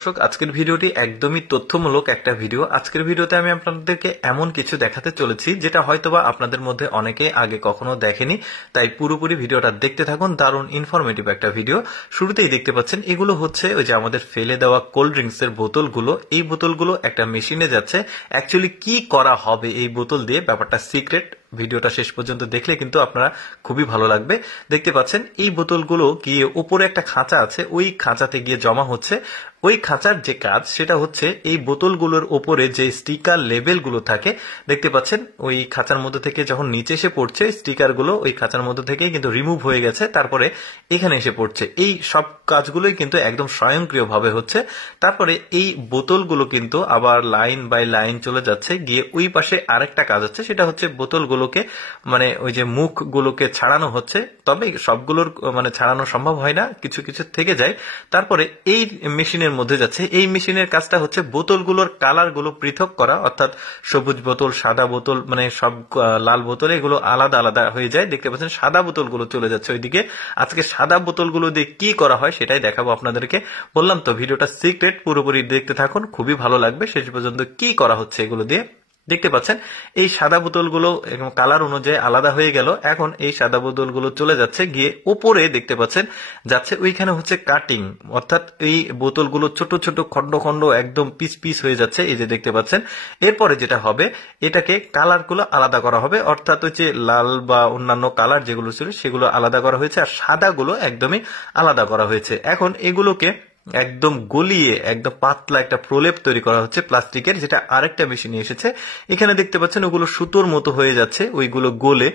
দর্শক, আজকের ভিডিওটি একদমই তথ্যমূলক একটা ভিডিও। আজকের ভিডিওতে আমি আপনাদেরকে এমন কিছু দেখাতে চলেছি যেটা হয়তোবা আপনাদের মধ্যে অনেকেই আগে কখনো দেখেনি, তাই পুরোপুরি ভিডিওটা দেখতে থাকুন। দারুণ ইনফরমেটিভ একটা ভিডিও। শুরুতেই দেখতে পাচ্ছেন এগুলো হচ্ছে ওই যে আমাদের ফেলে দেওয়া কোল্ড ড্রিঙ্কস এর বোতলগুলো। এই বোতলগুলো একটা মেশিনে যাচ্ছে। অ্যাকচুয়ালি কি করা হবে এই বোতল দিয়ে, ব্যাপারটা সিক্রেট। ভিডিওটা শেষ পর্যন্ত দেখলে কিন্তু আপনারা খুবই ভালো লাগবে। দেখতে পাচ্ছেন এই বোতলগুলো গিয়ে উপরে একটা খাঁচা আছে, ওই খাঁচাতে গিয়ে জমা হচ্ছে। ওই খাঁচার যে কাজ সেটা হচ্ছে এই বোতলগুলোর ওপরে যে স্টিকার লেবেলগুলো থাকে, দেখতে পাচ্ছেন ওই খাঁচার মধ্যে থেকে যখন নিচে এসে পড়ছে স্টিকারগুলো ওই খাঁচার মধ্যে থেকেই কিন্তু রিমুভ হয়ে গেছে, তারপরে এখানে এসে পড়ছে। এই সব কাজগুলোই কিন্তু একদম স্বয়ংক্রিয়ভাবে হচ্ছে। তারপরে এই বোতলগুলো কিন্তু আবার লাইন বাই লাইন চলে যাচ্ছে, গিয়ে ওই পাশে আরেকটা কাজ হচ্ছে, সেটা হচ্ছে বোতলগুলোকে মানে ওই যে মুখগুলোকে ছাড়ানো হচ্ছে। তবে সবগুলোর মানে ছাড়ানো সম্ভব হয় না, কিছু কিছু থেকে যায়। তারপরে এই মেশিনের মধ্যে যাচ্ছে। এই মেশিনের কাজটা হচ্ছে বোতলগুলোর কালারগুলো পৃথক করা, অর্থাৎ সবুজ বোতল, সাদা বোতল, মানে সব লাল বোতলে এগুলো আলাদা আলাদা হয়ে যায়। দেখতে পাচ্ছেন সাদা বোতলগুলো চলে যাচ্ছে ওইদিকে। আজকে সাদা বোতলগুলো দিয়ে কি করা হয় সেটাই দেখাবো আপনাদেরকে। বললাম তো ভিডিওটা সিক্রেট, পুরোপুরি দেখতে থাকুন, খুবই ভালো লাগবে। শেষ পর্যন্ত কি করা হচ্ছে এগুলো দিয়ে দেখতে পাচ্ছেন। এই সাদা বোতলগুলো কালার অনুযায়ী আলাদা হয়ে গেল। এখন এই সাদা বোতলগুলো চলে যাচ্ছে, গিয়ে উপরে দেখতে পাচ্ছেন যাচ্ছে ওইখানে হচ্ছে কাটিং, অর্থাৎ এই বোতলগুলো ছোট ছোট খন্ড খন্ড একদম পিস পিস হয়ে যাচ্ছে, এই যে দেখতে পাচ্ছেন। এরপরে যেটা হবে, এটাকে কালারগুলো আলাদা করা হবে, অর্থাৎ হচ্ছে লাল বা অন্যান্য কালার যেগুলো ছিল সেগুলো আলাদা করা হয়েছে, আর সাদাগুলো একদমই আলাদা করা হয়েছে। এখন এগুলোকে একদম গলিয়ে একদম পাতলা একটা প্রলেপ তৈরি করা হচ্ছে প্লাস্টিকের, যেটা আরেকটা মেশিনে এসেছে। এখানে দেখতে পাচ্ছেন ওগুলো সুতোর মতো হয়ে যাচ্ছে, ওইগুলো গলে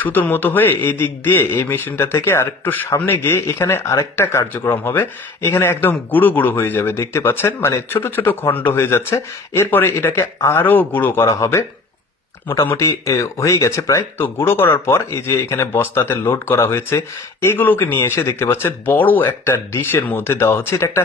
সুতোর মতো হয়ে এই দিক দিয়ে এই মেশিনটা থেকে আরেকটু সামনে গিয়ে এখানে আরেকটা কার্যক্রম হবে। এখানে একদম গুঁড়ো গুঁড়ো হয়ে যাবে, দেখতে পাচ্ছেন, মানে ছোট ছোট খণ্ড হয়ে যাচ্ছে। এরপরে এটাকে আরো গুঁড়ো করা হবে। মোটামুটি হয়ে গেছে প্রায়। তো গুঁড়ো করার পর এই যে এখানে বস্তাতে লোড করা হয়েছে, এগুলোকে নিয়ে এসে দেখতে পাচ্ছেন বড় একটা ডিশের মধ্যে দেওয়া হচ্ছে। এটা একটা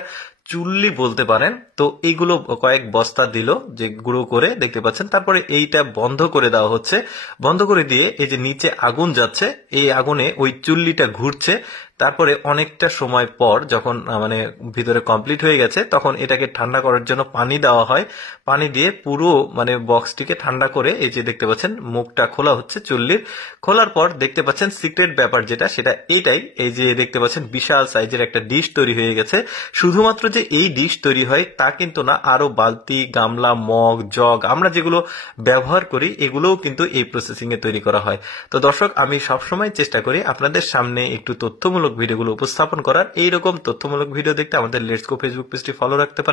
চুল্লি বলতে পারেন। তো এইগুলো কয়েক বস্তা দিল যে গুঁড়ো করে, দেখতে পাচ্ছেন। তারপরে এইটা বন্ধ করে দেওয়া হচ্ছে। বন্ধ করে দিয়ে এই যে নিচে আগুন যাচ্ছে, এই আগুনে ওই চুল্লিটা ঘুরছে। তারপরে অনেকটা সময় পর যখন মানে ভিতরে কমপ্লিট হয়ে গেছে, তখন এটাকে ঠান্ডা করার জন্য পানি দেওয়া হয়। পানি দিয়ে পুরো মানে বক্সটিকে ঠান্ডা করে এই যে দেখতে পাচ্ছেন মুখটা খোলা হচ্ছে চুল্লির। খোলার পর দেখতে পাচ্ছেন সিক্রেট ব্যাপার যেটা, সেটা এইটাই। এই যে দেখতে পাচ্ছেন বিশাল সাইজের একটা ডিশ তৈরি হয়ে গেছে। শুধুমাত্র যে এই ডিশ তৈরি হয় তা কিন্তু না, আরো বালতি, গামলা, মগ, জগ আমরা যেগুলো ব্যবহার করি এগুলোও কিন্তু এই প্রসেসিং এ তৈরি করা হয়। তো দর্শক, আমি সবসময় চেষ্টা করি আপনাদের সামনে একটু তথ্যমূলক ভিডিওগুলো উপস্থাপন করার। এইরকম তথ্যমূলক ভিডিও দেখতে আমাদের লেটস গো ফেসবুক পেজটি ফলো রাখতে পারেন।